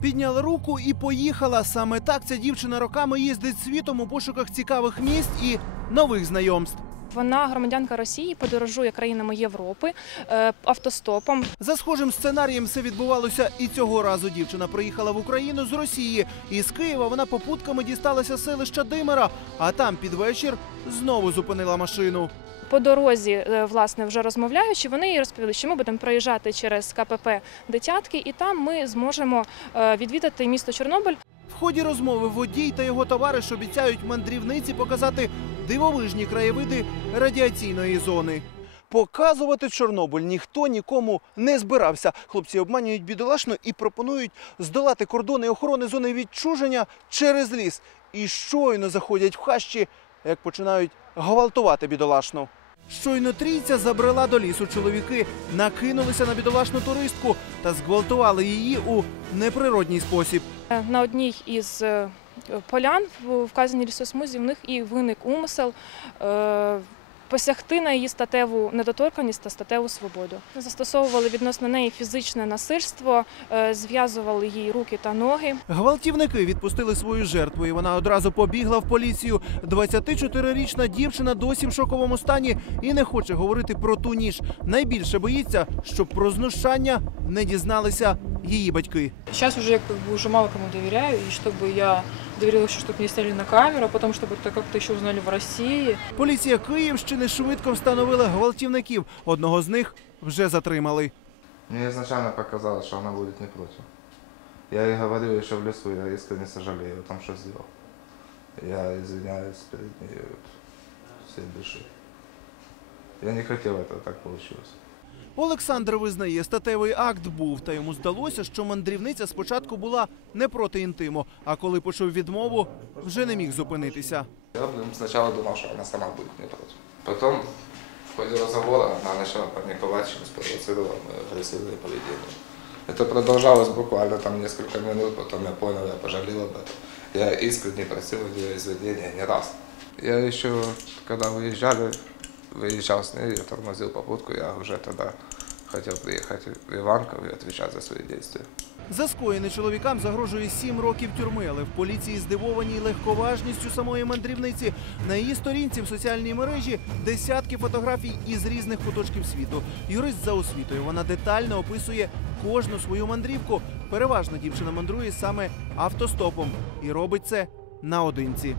Підняла руку і поїхала. Саме так ця дівчина роками їздить світом у пошуках цікавих місць і нових знайомств. Вона громадянка Росії, подорожує країнами Європи е, автостопом. За схожим сценарієм все відбувалося і цього разу. Дівчина приїхала в Україну з Росії. Із Києва вона попутками дісталася селища Димира, а там під вечір знову зупинила машину. По дорозі, е, власне, вже розмовляючи, вони їй розповіли, що ми будемо проїжджати через КПП Дитятки, і там ми зможемо е, відвідати місто Чорнобиль. Ході розмови водій та його товариш обіцяють мандрівниці показати дивовижні краєвиди радіаційної зони. Показувати Чорнобиль ніхто нікому не збирався. Хлопці обманюють бідолашну і пропонують здолати кордони охорони зони відчуження через ліс. І щойно заходять в хащі, як починають гвалтувати бідолашну. Щойно трійця забрела до лісу. Чоловіки накинулися на бідолашну туристку та зґвалтували її у неприродній спосіб. Е, На одній із е, полян в вказаній лісосмузі в них і виник умисел е, посягти на її статеву недоторканість та статеву свободу. Застосовували відносно неї фізичне насильство, зв'язували їй руки та ноги. Гвалтівники відпустили свою жертву, і вона одразу побігла в поліцію. 24-річна дівчина досі в шоковому стані і не хоче говорити про ту ніж. Найбільше боїться, щоб про знущання не дізналися її батьки. Сейчас уже я как бы уже мало кому доверяю, и чтобы я доверила еще, чтобы меня сняли на камеру, а потом, чтобы это как-то еще узнали в России. Поліція Київщини швидко встановила гвалтівників. Одного з них вже затримали. Мне изначально показалось, что она будет не против. Я ей говорю еще в лесу, я искренне сожалею о том, что сделал. Я извиняюсь перед ней всей души. Я не хотел, это так получилось. Олександр визнає, статевий акт був, та йому здалося, що мандрівниця спочатку була не проти інтиму, а коли почув відмову, вже не міг зупинитися. Я блин, сначала думал, что она сама будет не против. Потом в ходе разговора она начала паниковать, чем спровоцировала мое агрессивное поведение. Это продолжалось буквально там несколько минут, потом я понял, я пожалел об этом. Я искренне просил у нее извинения не раз. Я еще, когда выезжали, выезжал с ней, я тормозил попутку, я уже тогда хотел приехать в Иванков и отвечать за свои действия. За скоєне чоловікам загрожує сім років тюрми, але в поліції здивовані легковажністю самої мандрівниці. На її сторінці в соціальній мережі десятки фотографій із різних куточків світу. Юрист за освітою. Вона детально описує кожну свою мандрівку. Переважно дівчина мандрує саме автостопом і робить це наодинці.